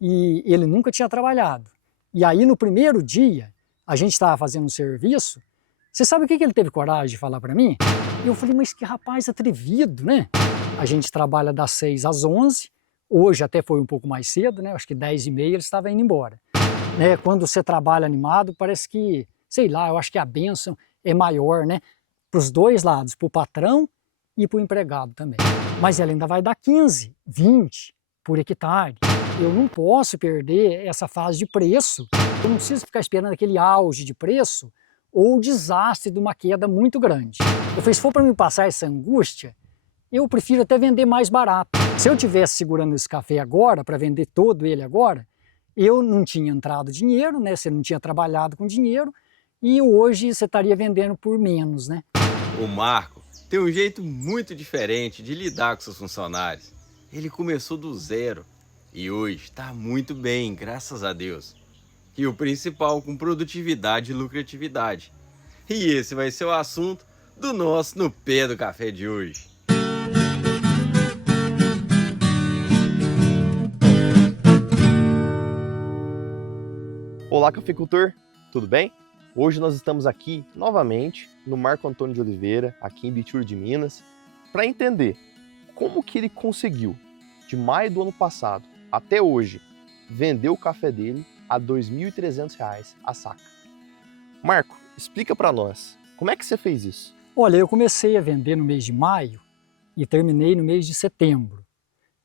e ele nunca tinha trabalhado. E aí no primeiro dia, a gente estava fazendo um serviço, você sabe o que ele teve coragem de falar para mim? E eu falei, mas que rapaz atrevido, né? A gente trabalha das 6 às 11, hoje até foi um pouco mais cedo, né? Acho que 10h30 ele estava indo embora. Né? Quando você trabalha animado, parece que, sei lá, eu acho que a bênção é maior, né? Para os dois lados, para o patrão e para o empregado também. Mas ela ainda vai dar 15, 20 por hectare. Eu não posso perder essa fase de preço. Eu não preciso ficar esperando aquele auge de preço ou o desastre de uma queda muito grande. Eu falei, se for para me passar essa angústia, eu prefiro até vender mais barato. Se eu tivesse segurando esse café agora, para vender todo ele agora, eu não tinha entrado dinheiro, né? Você não tinha trabalhado com dinheiro, e hoje você estaria vendendo por menos, né? O Marco tem um jeito muito diferente de lidar com seus funcionários. Ele começou do zero e hoje está muito bem, graças a Deus. E o principal, com produtividade e lucratividade. E esse vai ser o assunto do nosso No Pé do Café de hoje. Olá, cafeicultor, tudo bem? Hoje nós estamos aqui novamente no Marco Antônio de Oliveira, aqui em Bitur de Minas, para entender como que ele conseguiu, de maio do ano passado até hoje, vender o café dele a R$ 2.300 a saca. Marco, explica para nós, como é que você fez isso? Olha, eu comecei a vender no mês de maio e terminei no mês de setembro,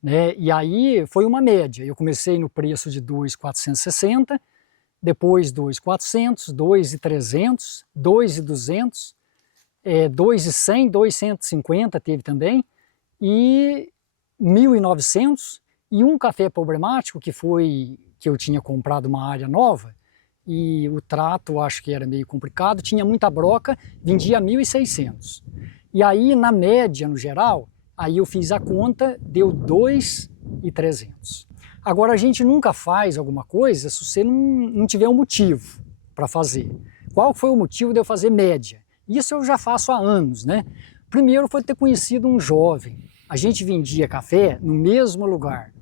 né? E aí foi uma média. Eu comecei no preço de 2.460, depois 2.400, 2.300, 2.200, 2.100, 2.150 teve também, e 1.900, e um café problemático que foi que eu tinha comprado uma área nova, e o trato acho que era meio complicado, tinha muita broca, vendia 1.600. E aí na média, no geral, aí eu fiz a conta, deu 2.300. Agora a gente nunca faz alguma coisa se você não tiver um motivo para fazer. Qual foi o motivo de eu fazer média? Isso eu já faço há anos, né? Primeiro foi ter conhecido um jovem. A gente vendia café no mesmo lugar.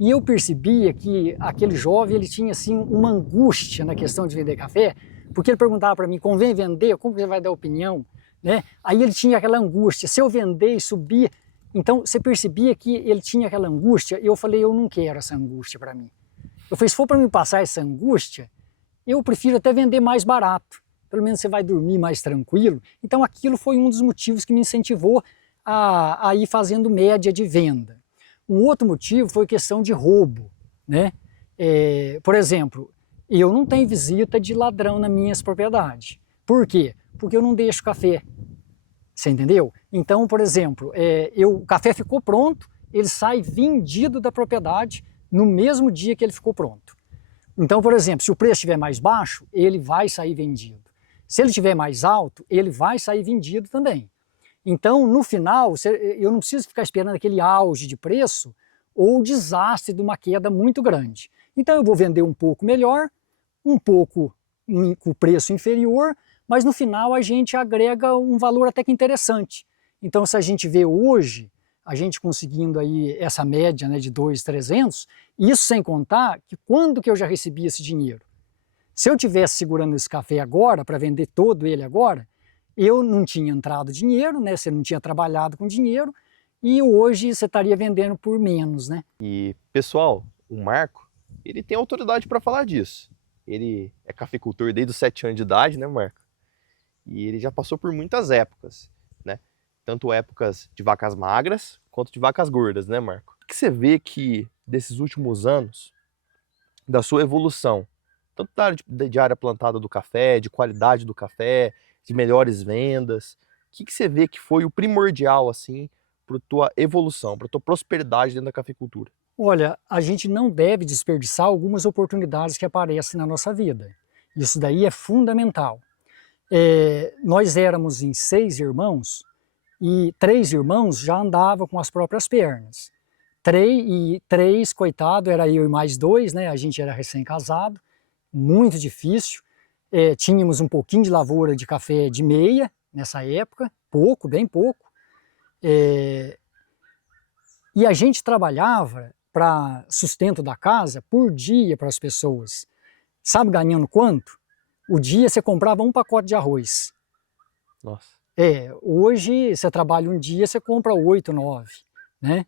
E eu percebia que aquele jovem ele tinha assim uma angústia na questão de vender café, porque ele perguntava para mim, convém vender? Como você vai dar opinião? Né? Aí ele tinha aquela angústia, se eu vender e subir. Então você percebia que ele tinha aquela angústia, e eu falei, eu não quero essa angústia para mim. Eu falei, se for para me passar essa angústia, eu prefiro até vender mais barato. Pelo menos você vai dormir mais tranquilo. Então aquilo foi um dos motivos que me incentivou a ir fazendo média de venda. Um outro motivo foi questão de roubo, né? Por exemplo, eu não tenho visita de ladrão nas minhas propriedades. Por quê? Porque eu não deixo café. Você entendeu? Então, por exemplo, o café ficou pronto, ele sai vendido da propriedade no mesmo dia que ele ficou pronto. Então, por exemplo, se o preço estiver mais baixo, ele vai sair vendido. Se ele estiver mais alto, ele vai sair vendido também. Então, no final, eu não preciso ficar esperando aquele auge de preço ou o desastre de uma queda muito grande. Então, eu vou vender um pouco melhor, um pouco com o preço inferior, mas no final a gente agrega um valor até que interessante. Então, se a gente vê hoje, a gente conseguindo aí essa média, né, de 2.300, isso sem contar que quando que eu já recebi esse dinheiro? Se eu tivesse segurando esse café agora, para vender todo ele agora, eu não tinha entrado dinheiro, né? Você não tinha trabalhado com dinheiro, e hoje você estaria vendendo por menos, né? E, pessoal, o Marco, ele tem autoridade para falar disso. Ele é cafeicultor desde os 7 anos de idade, né, Marco? E ele já passou por muitas épocas, né? Tanto épocas de vacas magras, quanto de vacas gordas, né, Marco? O que você vê que, desses últimos anos, da sua evolução, tanto da área de área plantada do café, de qualidade do café, de melhores vendas, o que você vê que foi o primordial, assim, para a tua evolução, para a tua prosperidade dentro da cafeicultura? Olha, a gente não deve desperdiçar algumas oportunidades que aparecem na nossa vida. Isso daí é fundamental. Nós éramos em 6 irmãos, e 3 irmãos já andavam com as próprias pernas. 3, coitado, era eu e mais 2, né? A gente era recém-casado, muito difícil. Tínhamos um pouquinho de lavoura de café de meia nessa época, pouco, bem pouco. E a gente trabalhava para sustento da casa por dia para as pessoas. Sabe ganhando quanto? O dia você comprava um pacote de arroz. Nossa. Hoje você trabalha um dia, você compra 8, 9, né?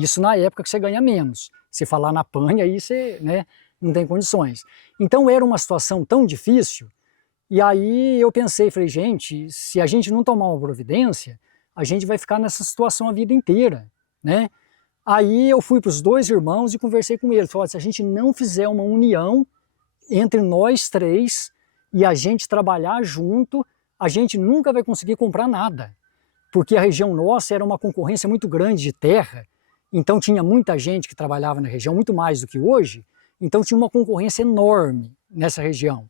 Isso na época que você ganha menos. Se falar na pane, aí você, né, não tem condições. Então era uma situação tão difícil, e aí eu pensei, falei, gente, se a gente não tomar uma providência, a gente vai ficar nessa situação a vida inteira, né? Aí eu fui para os 2 irmãos e conversei com eles, falei, se a gente não fizer uma união entre nós 3 e a gente trabalhar junto, a gente nunca vai conseguir comprar nada, porque a região nossa era uma concorrência muito grande de terra, então tinha muita gente que trabalhava na região, muito mais do que hoje, então tinha uma concorrência enorme nessa região.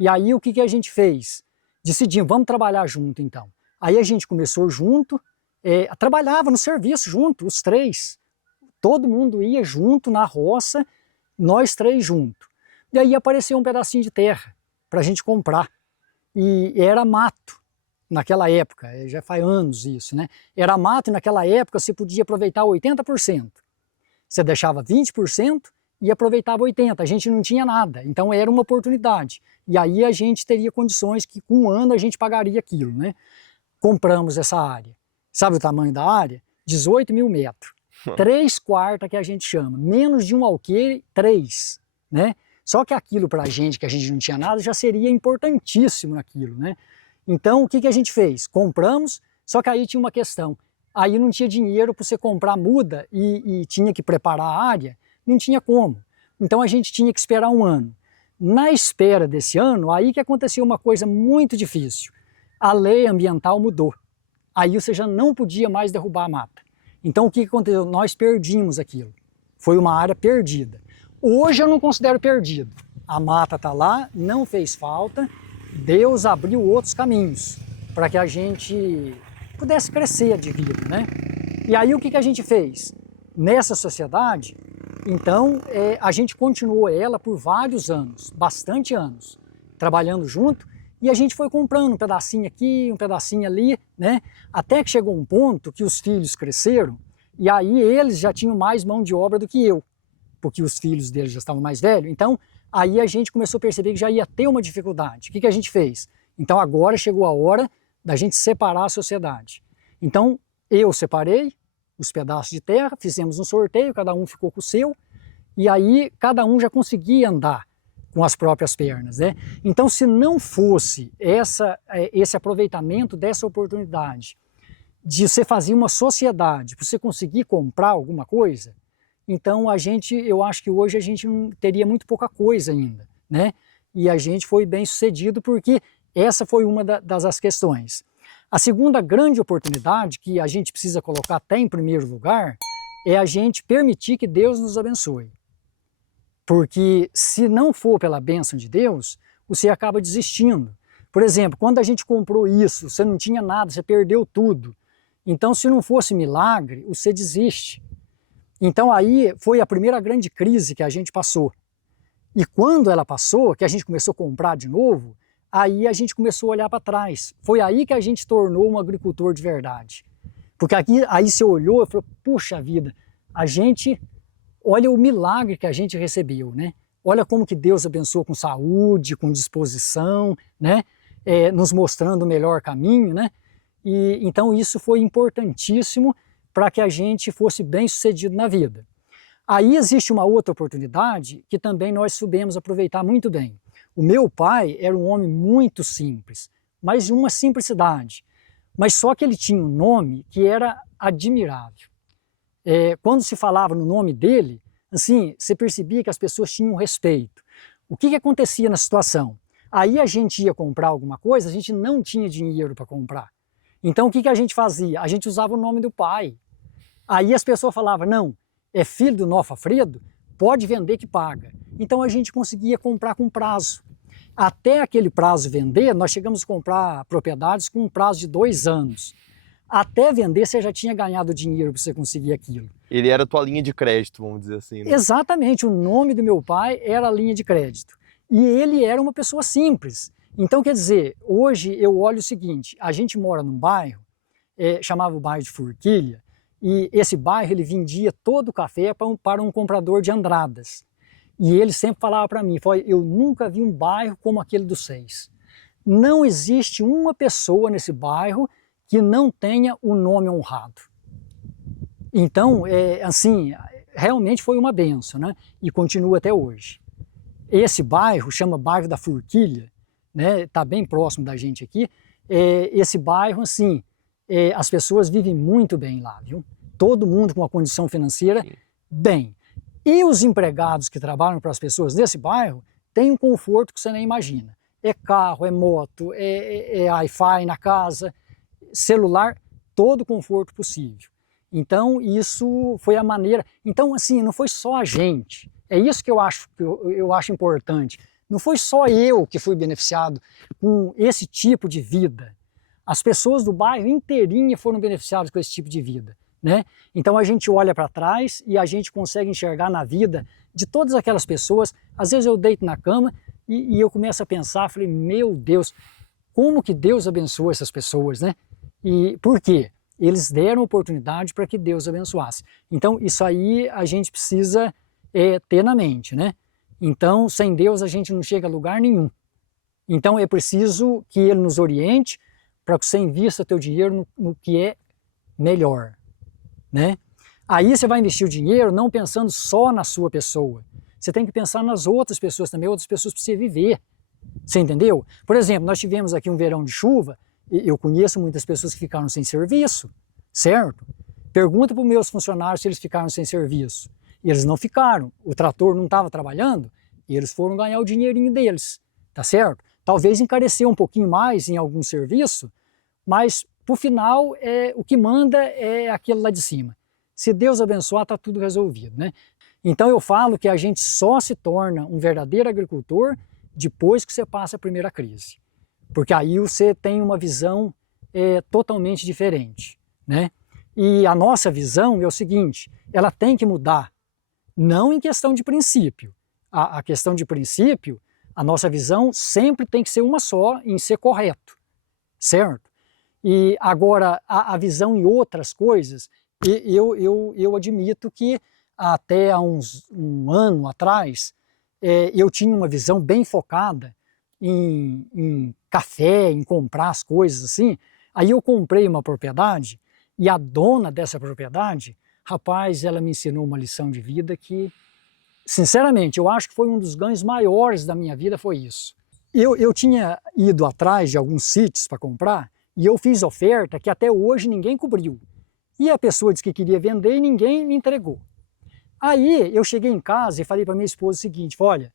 E aí o que a gente fez? Decidimos, vamos trabalhar junto então. Aí a gente começou junto, trabalhava no serviço junto, os 3, todo mundo ia junto na roça, nós 3 juntos. E aí apareceu um pedacinho de terra para a gente comprar. E era mato naquela época, já faz anos isso, né? Era mato e naquela época você podia aproveitar 80%. Você deixava 20% e aproveitava 80%. A gente não tinha nada, então era uma oportunidade. E aí a gente teria condições que com um ano a gente pagaria aquilo, né? Compramos essa área. Sabe o tamanho da área? 18 mil metros. 3/4 que a gente chama. Menos de um alqueire, 3, né? Só que aquilo para a gente, que a gente não tinha nada, já seria importantíssimo naquilo, né? Então, o que a gente fez? Compramos, só que aí tinha uma questão. Aí não tinha dinheiro para você comprar muda e tinha que preparar a área, não tinha como. Então a gente tinha que esperar um ano. Na espera desse ano, aí que aconteceu uma coisa muito difícil. A lei ambiental mudou. Aí você já não podia mais derrubar a mata. Então o que aconteceu? Nós perdimos aquilo. Foi uma área perdida. Hoje eu não considero perdido. A mata está lá, não fez falta, Deus abriu outros caminhos para que a gente pudesse crescer de vida, né? E aí o que a gente fez? Nessa sociedade, então, a gente continuou ela por vários anos, bastante anos, trabalhando junto, e a gente foi comprando um pedacinho aqui, um pedacinho ali, né? Até que chegou um ponto que os filhos cresceram, e aí eles já tinham mais mão de obra do que eu, porque os filhos deles já estavam mais velhos. Então, aí a gente começou a perceber que já ia ter uma dificuldade. O que a gente fez? Então, agora chegou a hora da gente separar a sociedade. Então, eu separei os pedaços de terra, fizemos um sorteio, cada um ficou com o seu, e aí cada um já conseguia andar com as próprias pernas, né? Então, se não fosse esse aproveitamento dessa oportunidade de você fazer uma sociedade, para você conseguir comprar alguma coisa, então eu acho que hoje a gente teria muito pouca coisa ainda, né? E a gente foi bem sucedido porque essa foi uma das questões. A segunda grande oportunidade que a gente precisa colocar até em primeiro lugar é a gente permitir que Deus nos abençoe. Porque se não for pela bênção de Deus, você acaba desistindo. Por exemplo, quando a gente comprou isso, você não tinha nada, você perdeu tudo. Então, se não fosse milagre, você desiste. Então aí foi a primeira grande crise que a gente passou. E quando ela passou, que a gente começou a comprar de novo, aí a gente começou a olhar para trás. Foi aí que a gente tornou um agricultor de verdade. Porque aí você olhou e falou, puxa vida, olha o milagre que a gente recebeu, né? Olha como que Deus abençoou com saúde, com disposição, né? Nos mostrando o melhor caminho, né? E então isso foi importantíssimo para que a gente fosse bem sucedido na vida. Aí existe uma outra oportunidade que também nós soubemos aproveitar muito bem. O meu pai era um homem muito simples, mas de uma simplicidade. Mas só que ele tinha um nome que era admirável. Quando se falava no nome dele, assim, você percebia que as pessoas tinham respeito. O que acontecia na situação? Aí a gente ia comprar alguma coisa, a gente não tinha dinheiro para comprar. Então o que a gente fazia? A gente usava o nome do pai. Aí as pessoas falavam, não, é filho do Nofa Fredo, pode vender que paga. Então a gente conseguia comprar com prazo. Até aquele prazo vender, nós chegamos a comprar propriedades com um prazo de 2 anos. Até vender, você já tinha ganhado dinheiro para você conseguir aquilo. Ele era a tua linha de crédito, vamos dizer assim, né? Exatamente, o nome do meu pai era a linha de crédito. E ele era uma pessoa simples. Então, quer dizer, hoje eu olho o seguinte, a gente mora num bairro, chamava o bairro de Forquilha, e esse bairro ele vendia todo o café para um comprador de Andradas. E ele sempre falava para mim, eu nunca vi um bairro como aquele do Seis. Não existe uma pessoa nesse bairro que não tenha o nome honrado. Então, assim, realmente foi uma benção, né? E continua até hoje. Esse bairro chama Bairro da Forquilha, né? Está bem próximo da gente aqui. Esse bairro, assim, as pessoas vivem muito bem lá, viu? Todo mundo com uma condição financeira bem. E os empregados que trabalham para as pessoas desse bairro têm um conforto que você nem imagina. É carro, é moto, é Wi-Fi na casa, celular, todo o conforto possível. Então, isso foi a maneira... Então, assim, não foi só a gente. É isso que eu acho importante. Não foi só eu que fui beneficiado com esse tipo de vida. As pessoas do bairro inteirinho foram beneficiadas com esse tipo de vida, né? Então a gente olha para trás e a gente consegue enxergar na vida de todas aquelas pessoas. Às vezes eu deito na cama e eu começo a pensar, falei, meu Deus, como que Deus abençoa essas pessoas, né? E por quê? Eles deram oportunidade para que Deus abençoasse. Então isso aí a gente precisa ter na mente, né? Então sem Deus a gente não chega a lugar nenhum. Então é preciso que Ele nos oriente para que você invista teu dinheiro no que é melhor, né? Aí você vai investir o dinheiro não pensando só na sua pessoa. Você tem que pensar nas outras pessoas também, outras pessoas para você viver. Você entendeu? Por exemplo, nós tivemos aqui um verão de chuva, e eu conheço muitas pessoas que ficaram sem serviço, certo? Pergunta para os meus funcionários se eles ficaram sem serviço. E eles não ficaram, o trator não estava trabalhando, e eles foram ganhar o dinheirinho deles, tá certo? Talvez encareceu um pouquinho mais em algum serviço, mas por final o que manda é aquele lá de cima. Se Deus abençoar, está tudo resolvido, né? Então eu falo que a gente só se torna um verdadeiro agricultor depois que você passa a primeira crise. Porque aí você tem uma visão totalmente diferente, né? E a nossa visão é o seguinte, ela tem que mudar, não em questão de princípio. A questão de princípio, a nossa visão sempre tem que ser uma só, em ser correto, certo? E agora, a visão em outras coisas, eu admito que até há um ano atrás, eu tinha uma visão bem focada em café, em comprar as coisas assim. Aí eu comprei uma propriedade e a dona dessa propriedade, rapaz, ela me ensinou uma lição de vida que, sinceramente, eu acho que foi um dos ganhos maiores da minha vida, foi isso. Eu tinha ido atrás de alguns sítios para comprar e eu fiz oferta que até hoje ninguém cobriu. E a pessoa disse que queria vender e ninguém me entregou. Aí eu cheguei em casa e falei para minha esposa o seguinte, olha,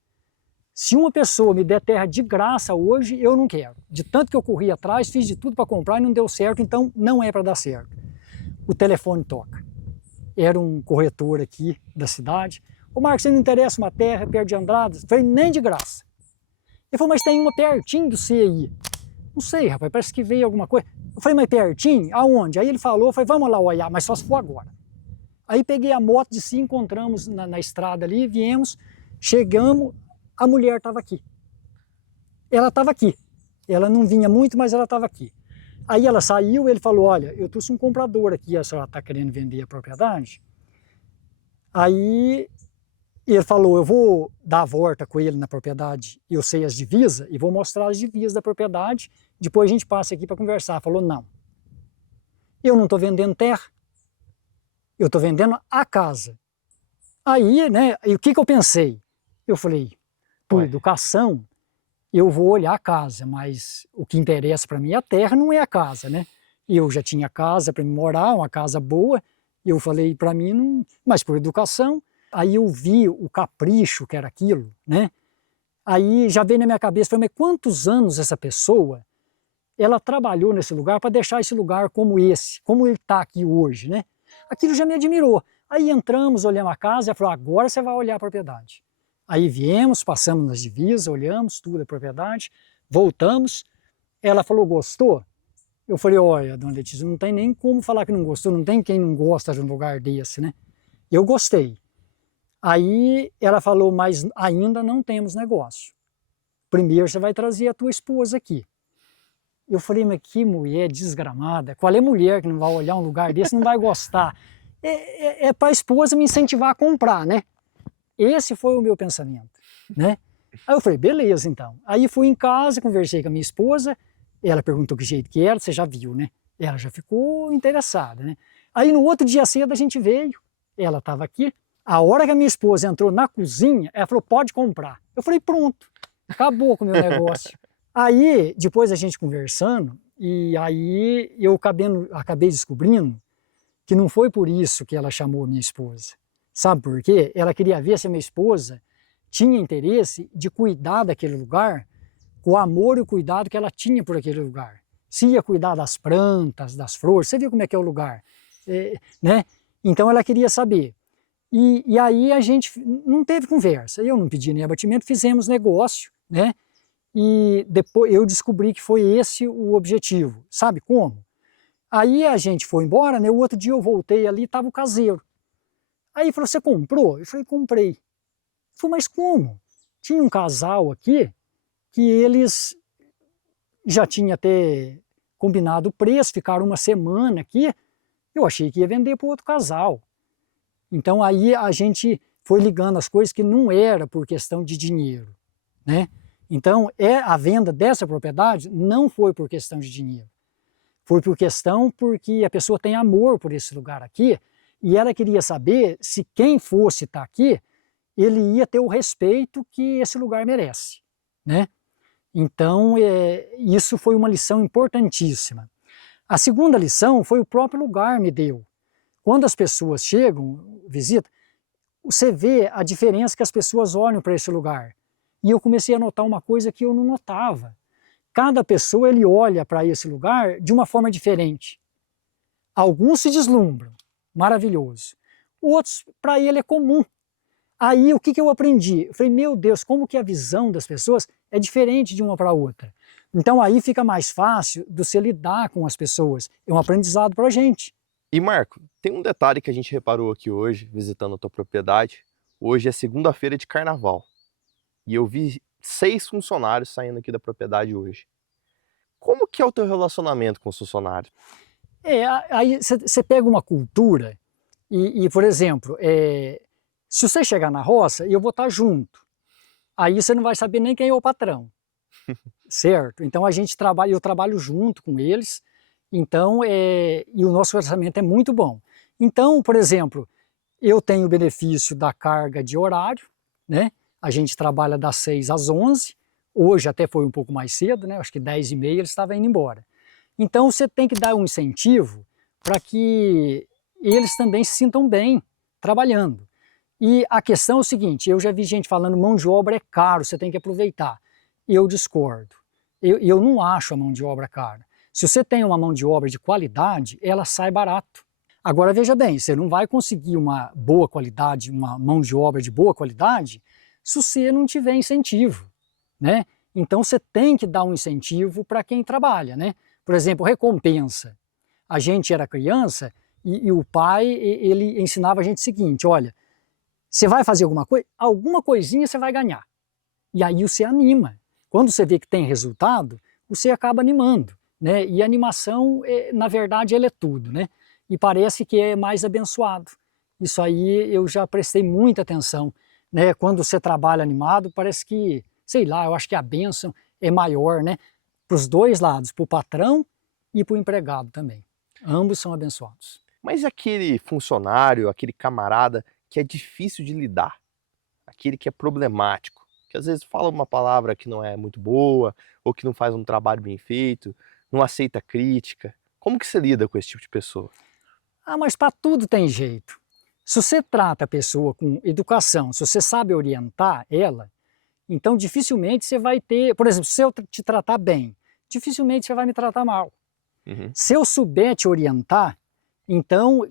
se uma pessoa me der terra de graça hoje, eu não quero. De tanto que eu corri atrás, fiz de tudo para comprar e não deu certo, então não é para dar certo. O telefone toca. Era um corretor aqui da cidade. Ô Marcos, você não interessa uma terra perto de Andradas? Eu falei, nem de graça. Ele falou, mas tem uma pertinho do CI. Não sei, rapaz, parece que veio alguma coisa. Eu falei, mas pertinho? Aonde? Aí ele falou, eu falei, vamos lá olhar, mas só se for agora. Aí peguei a moto de si, encontramos na estrada ali, viemos, chegamos, a mulher estava aqui. Ela estava aqui. Ela não vinha muito, mas ela estava aqui. Aí ela saiu, ele falou, olha, eu trouxe um comprador aqui, a senhora está querendo vender a propriedade? Aí ele falou, eu vou dar a volta com ele na propriedade, eu sei as divisas, e vou mostrar as divisas da propriedade, depois a gente passa aqui para conversar. Falou, não, eu não estou vendendo terra, eu estou vendendo a casa. Aí, né, e o que eu pensei? Eu falei, por educação, eu vou olhar a casa, mas o que interessa para mim é a terra, não é a casa, né? Eu já tinha casa para morar, uma casa boa, e eu falei para mim, não, mas por educação. Aí eu vi o capricho que era aquilo, né? Aí já veio na minha cabeça, falei, mas quantos anos essa pessoa, ela trabalhou nesse lugar para deixar esse lugar como esse, como ele está aqui hoje, né? Aquilo já me admirou. Aí entramos, olhamos a casa e ela falou, agora você vai olhar a propriedade. Aí viemos, passamos nas divisas, olhamos tudo a propriedade, voltamos. Ela falou, gostou? Eu falei, olha, dona Letícia, não tem nem como falar que não gostou, não tem quem não gosta de um lugar desse, né? Eu gostei. Aí ela falou, mas ainda não temos negócio. Primeiro você vai trazer a tua esposa aqui. Eu falei, mas que mulher desgramada. Qual é mulher que não vai olhar um lugar desse e não vai gostar? É para a esposa me incentivar a comprar, né? Esse foi o meu pensamento, né? Aí eu falei, beleza, então. Aí fui em casa, conversei com a minha esposa, ela perguntou que jeito que era, você já viu, né? Ela já ficou interessada, né? Aí no outro dia cedo a gente veio, ela estava aqui, a hora que a minha esposa entrou na cozinha, ela falou, pode comprar. Eu falei, pronto, acabou com o meu negócio. Aí, depois a gente conversando, e aí eu acabei descobrindo que não foi por isso que ela chamou a minha esposa. Sabe por quê? Ela queria ver se a minha esposa tinha interesse de cuidar daquele lugar com o amor e o cuidado que ela tinha por aquele lugar. Se ia cuidar das plantas, das flores, você viu como é que é o lugar, né? Então ela queria saber. E aí a gente não teve conversa, eu não pedi nem abatimento, fizemos negócio, né? E depois eu descobri que foi esse o objetivo. Sabe como? Aí a gente foi embora, né? O outro dia eu voltei ali, estava o caseiro. Aí ele falou, você comprou? Eu falei, comprei. Ele falou, mas como? Tinha um casal aqui que eles já tinham até combinado o preço, ficaram uma semana aqui, eu achei que ia vender para o outro casal. Então aí a gente foi ligando as coisas que não era por questão de dinheiro, né? Então a venda dessa propriedade não foi por questão de dinheiro, foi por questão porque a pessoa tem amor por esse lugar aqui e ela queria saber se quem fosse estar aqui, ele ia ter o respeito que esse lugar merece, né? Então isso foi uma lição importantíssima. A segunda lição foi o próprio lugar me deu. Quando as pessoas chegam, visitam, você vê a diferença que as pessoas olham para esse lugar. E eu comecei a notar uma coisa que eu não notava. Cada pessoa ele olha para esse lugar de uma forma diferente. Alguns se deslumbram, maravilhoso. Outros, para ele é comum. Aí o que eu aprendi? Eu falei, meu Deus, como que a visão das pessoas é diferente de uma para outra. Então aí fica mais fácil de você lidar com as pessoas. É um aprendizado para a gente. E Marco, tem um detalhe que a gente reparou aqui hoje, visitando a tua propriedade. Hoje é segunda-feira de carnaval. E eu vi 6 funcionários saindo aqui da propriedade hoje. Como que é o teu relacionamento com os funcionários? Aí você pega uma cultura e por exemplo, se você chegar na roça, eu vou estar junto. Aí você não vai saber nem quem é o patrão, certo? Então a gente trabalha, eu trabalho junto com eles, então e o nosso orçamento é muito bom. Então, por exemplo, eu tenho o benefício da carga de horário, né? A gente trabalha das 6 às 11, hoje até foi um pouco mais cedo, né? Acho que 10h30 eles estavam indo embora. Então você tem que dar um incentivo para que eles também se sintam bem trabalhando. E a questão é o seguinte, eu já vi gente falando mão de obra é caro, você tem que aproveitar. Eu discordo. Eu não acho a mão de obra cara. Se você tem uma mão de obra de qualidade, ela sai barato. Agora veja bem, você não vai conseguir uma boa qualidade, uma mão de obra de boa qualidade, se você não tiver incentivo, né? Então você tem que dar um incentivo para quem trabalha, né? Por exemplo, recompensa. A gente era criança e o pai, ele ensinava a gente o seguinte, olha, você vai fazer alguma coisinha você vai ganhar. E aí você anima. Quando você vê que tem resultado, você acaba animando, né? E a animação, na verdade, ela é tudo, né? E parece que é mais abençoado. Isso aí eu já prestei muita atenção, né? Quando você trabalha animado, parece que, sei lá, eu acho que a bênção é maior, né? Para os dois lados, para o patrão e para o empregado também. Ambos são abençoados. Mas aquele funcionário, aquele camarada que é difícil de lidar, aquele que é problemático, que às vezes fala uma palavra que não é muito boa, ou que não faz um trabalho bem feito, não aceita crítica, como que você lida com esse tipo de pessoa? Ah, mas para tudo tem jeito. Se você trata a pessoa com educação, se você sabe orientar ela, então dificilmente você vai ter, por exemplo, se eu te tratar bem, dificilmente você vai me tratar mal. Uhum. Se eu souber te orientar, então,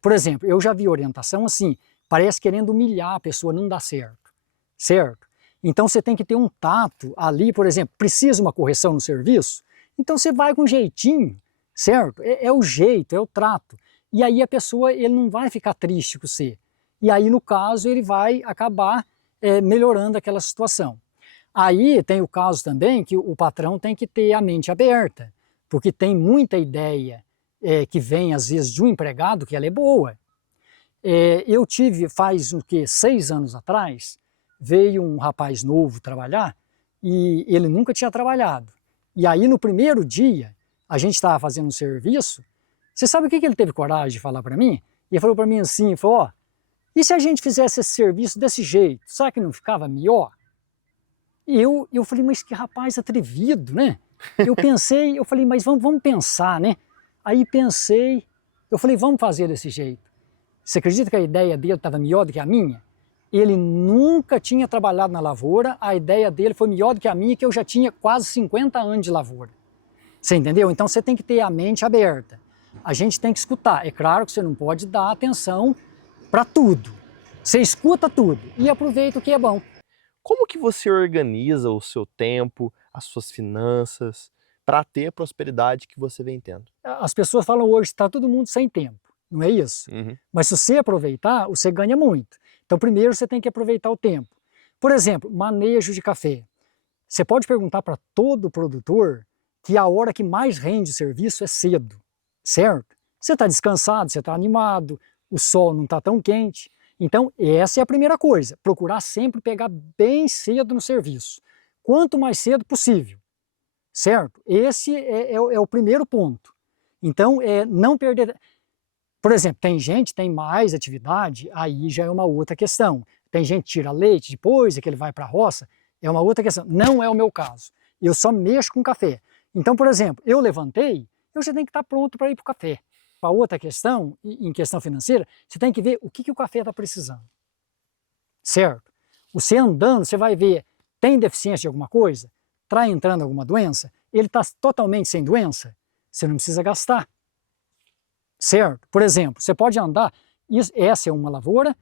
por exemplo, eu já vi orientação assim, parece querendo humilhar a pessoa, não dá certo, certo? Então você tem que ter um tato ali, por exemplo, precisa uma correção no serviço? Então você vai com jeitinho, certo? É o jeito, é o trato. E aí a pessoa, ele não vai ficar triste com você. E aí, no caso, ele vai acabar melhorando aquela situação. Aí tem o caso também que o patrão tem que ter a mente aberta, porque tem muita ideia que vem às vezes de um empregado que ela é boa. Eu tive, faz o que, 6 anos atrás, veio um rapaz novo trabalhar e ele nunca tinha trabalhado. E aí no primeiro dia, a gente estava fazendo um serviço, você sabe o que ele teve coragem de falar para mim? Ele falou para mim assim, falou, ó, e se a gente fizesse esse serviço desse jeito, sabe que não ficava melhor? E eu falei, mas que rapaz atrevido, né? Eu pensei, eu falei, mas vamos pensar, né? Aí pensei, eu falei, vamos fazer desse jeito. Você acredita que a ideia dele estava melhor do que a minha? Ele nunca tinha trabalhado na lavoura, a ideia dele foi melhor do que a minha, que eu já tinha quase 50 anos de lavoura. Você entendeu? Então você tem que ter a mente aberta. A gente tem que escutar. É claro que você não pode dar atenção para tudo. Você escuta tudo e aproveita o que é bom. Como que você organiza o seu tempo, as suas finanças, para ter a prosperidade que você vem tendo? As pessoas falam hoje que está todo mundo sem tempo, não é isso? Mas se você aproveitar, você ganha muito. Então primeiro você tem que aproveitar o tempo. Por exemplo, manejo de café. Você pode perguntar para todo produtor que a hora que mais rende serviço é cedo, certo? Você está descansado, você está animado, o sol não está tão quente. Então, essa é a primeira coisa, procurar sempre pegar bem cedo no serviço. Quanto mais cedo possível, certo? Esse é o primeiro ponto. Então, não perder... Por exemplo, tem gente que tem mais atividade, aí já é uma outra questão. Tem gente que tira leite depois, que ele vai para a roça, é uma outra questão. Não é o meu caso. Eu só mexo com café. Então, por exemplo, eu levantei, eu já tenho que estar pronto para ir para o café. A outra questão, em questão financeira, você tem que ver o que o café está precisando, certo? Você andando, você vai ver, tem deficiência de alguma coisa? Está entrando alguma doença? Ele está totalmente sem doença? Você não precisa gastar, certo? Por exemplo, você pode andar, essa é uma lavoura,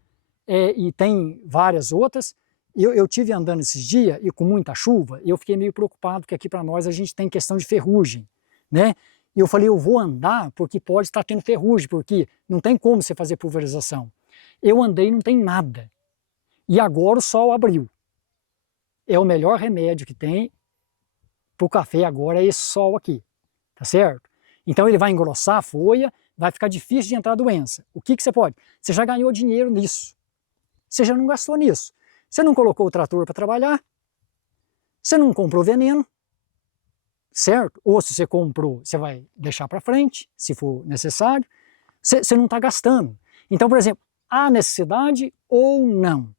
e tem várias outras. Eu tive andando esses dias, e com muita chuva, eu fiquei meio preocupado, porque aqui para nós a gente tem questão de ferrugem, né? E eu falei, eu vou andar porque pode estar tendo ferrugem, porque não tem como você fazer pulverização. Eu andei e não tem nada. E agora o sol abriu. É o melhor remédio que tem para o café agora, é esse sol aqui, tá certo? Então ele vai engrossar a folha, vai ficar difícil de entrar a doença. O que você pode? Você já ganhou dinheiro nisso. Você já não gastou nisso. Você não colocou o trator para trabalhar, você não comprou veneno, certo? Ou se você comprou, você vai deixar para frente, se for necessário. Você não está gastando. Então, por exemplo, há necessidade ou não?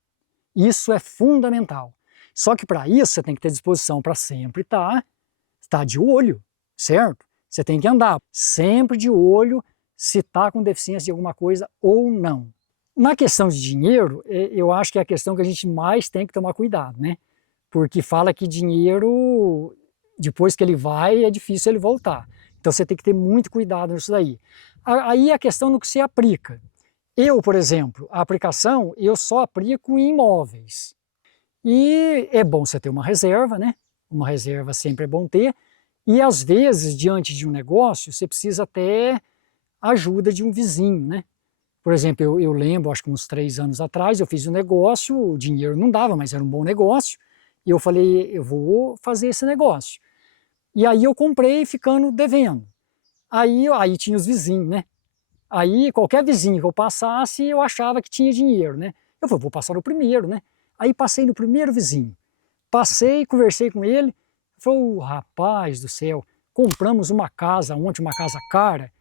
Isso é fundamental. Só que para isso você tem que ter disposição para sempre estar de olho, certo? Você tem que andar sempre de olho se está com deficiência de alguma coisa ou não. Na questão de dinheiro, eu acho que é a questão que a gente mais tem que tomar cuidado, né? Porque fala que dinheiro, depois que ele vai, é difícil ele voltar. Então você tem que ter muito cuidado nisso daí. Aí a questão no que você aplica. Eu, por exemplo, a aplicação, eu só aplico em imóveis. E é bom você ter uma reserva, né? Uma reserva sempre é bom ter. E às vezes, diante de um negócio, você precisa até ajuda de um vizinho, né? Por exemplo, eu lembro, acho que uns 3 anos atrás, eu fiz um negócio, o dinheiro não dava, mas era um bom negócio. E eu falei, eu vou fazer esse negócio. E aí eu comprei ficando devendo. Aí tinha os vizinhos, né? Aí qualquer vizinho que eu passasse, eu achava que tinha dinheiro, né? Eu falei, vou passar no primeiro, né? Aí passei no primeiro vizinho. Passei, conversei com ele. Falou, rapaz do céu, compramos uma casa ontem, uma casa cara.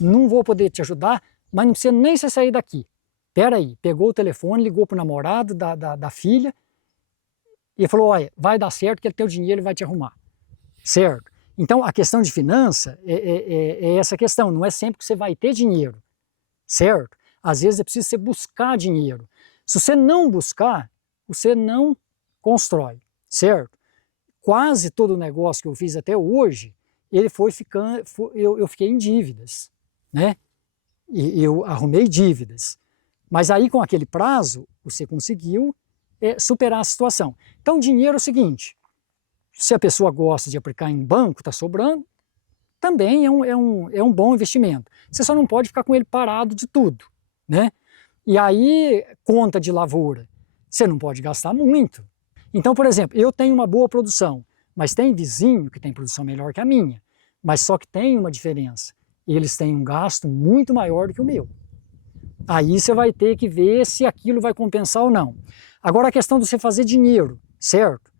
Não vou poder te ajudar, mas não precisa nem você sair daqui. Espera aí, pegou o telefone, ligou para o namorado da filha e falou, olha, vai dar certo que ele tem o dinheiro e vai te arrumar. Certo? Então a questão de finança é essa questão, não é sempre que você vai ter dinheiro, certo? Às vezes é preciso você buscar dinheiro. Se você não buscar, você não constrói, certo? Quase todo o negócio que eu fiz até hoje, ele foi ficando, eu fiquei em dívidas, né? E eu arrumei dívidas. Mas aí com aquele prazo, você conseguiu superar a situação. Então dinheiro é o seguinte, se a pessoa gosta de aplicar em banco, está sobrando, também é um bom investimento. Você só não pode ficar com ele parado de tudo, né? E aí, conta de lavoura, você não pode gastar muito. Então, por exemplo, eu tenho uma boa produção, mas tem vizinho que tem produção melhor que a minha, mas só que tem uma diferença. Eles têm um gasto muito maior do que o meu. Aí você vai ter que ver se aquilo vai compensar ou não. Agora a questão de você fazer dinheiro, certo?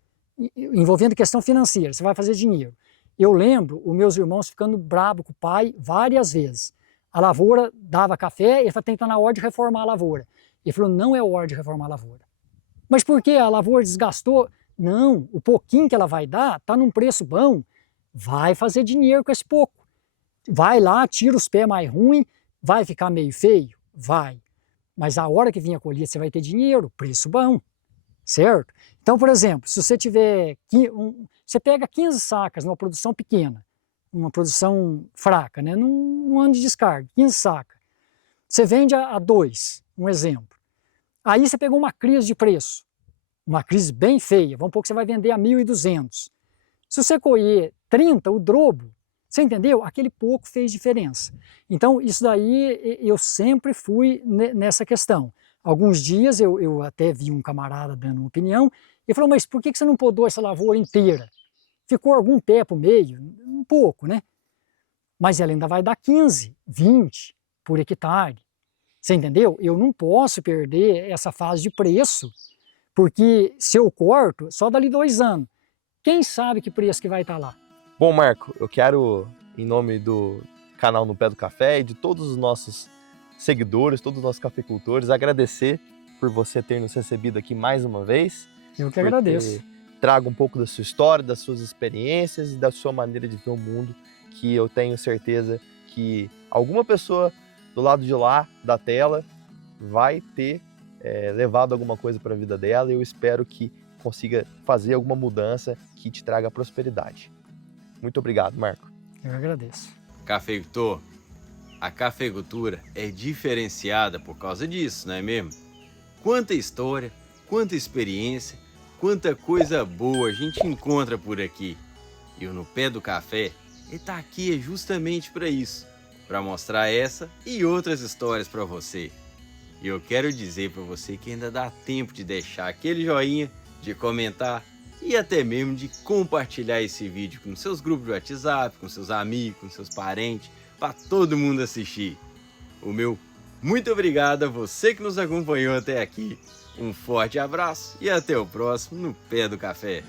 Envolvendo questão financeira, você vai fazer dinheiro. Eu lembro os meus irmãos ficando bravos com o pai várias vezes. A lavoura dava café, ele falou, tem que estar na hora de reformar a lavoura. Ele falou, não é hora de reformar a lavoura. Mas por que? A lavoura desgastou? Não, o pouquinho que ela vai dar está num preço bom, vai fazer dinheiro com esse pouco. Vai lá, tira os pés mais ruins, vai ficar meio feio? Vai. Mas a hora que vir a colheita você vai ter dinheiro, preço bom, certo? Então, por exemplo, se você tiver, você pega 15 sacas numa produção pequena, uma produção fraca, né? num ano de descarga, 15 sacas. Você vende a 2, um exemplo. Aí você pegou uma crise de preço, uma crise bem feia, vamos supor que você vai vender a 1.200. Se você colher 30, o dobro, você entendeu? Aquele pouco fez diferença. Então, isso daí eu sempre fui nessa questão. Alguns dias eu até vi um camarada dando uma opinião, e falou, mas por que você não podou essa lavoura inteira? Ficou algum pé pro meio? Um pouco, né? Mas ela ainda vai dar 15, 20 por hectare. Você entendeu? Eu não posso perder essa fase de preço, porque se eu corto, só dali 2 anos. Quem sabe que preço que vai estar lá? Bom, Marco, eu quero, em nome do canal No Pé do Café e de todos os nossos seguidores, todos os nossos cafeicultores, agradecer por você ter nos recebido aqui mais uma vez. Eu que agradeço. Traga um pouco da sua história, das suas experiências e da sua maneira de ver o mundo, que eu tenho certeza que alguma pessoa do lado de lá da tela vai ter levado alguma coisa para a vida dela, e eu espero que consiga fazer alguma mudança que te traga prosperidade. Muito obrigado, Marco. Eu agradeço. Cafeicultor, a cafeicultura é diferenciada por causa disso, não é mesmo? Quanta história, quanta experiência, quanta coisa boa a gente encontra por aqui. E o No Pé do Café está aqui justamente para isso, para mostrar essa e outras histórias para você. E eu quero dizer para você que ainda dá tempo de deixar aquele joinha, de comentar e até mesmo de compartilhar esse vídeo com seus grupos de WhatsApp, com seus amigos, com seus parentes, para todo mundo assistir. O meu muito obrigado a você que nos acompanhou até aqui. Um forte abraço e até o próximo No Pé do Café.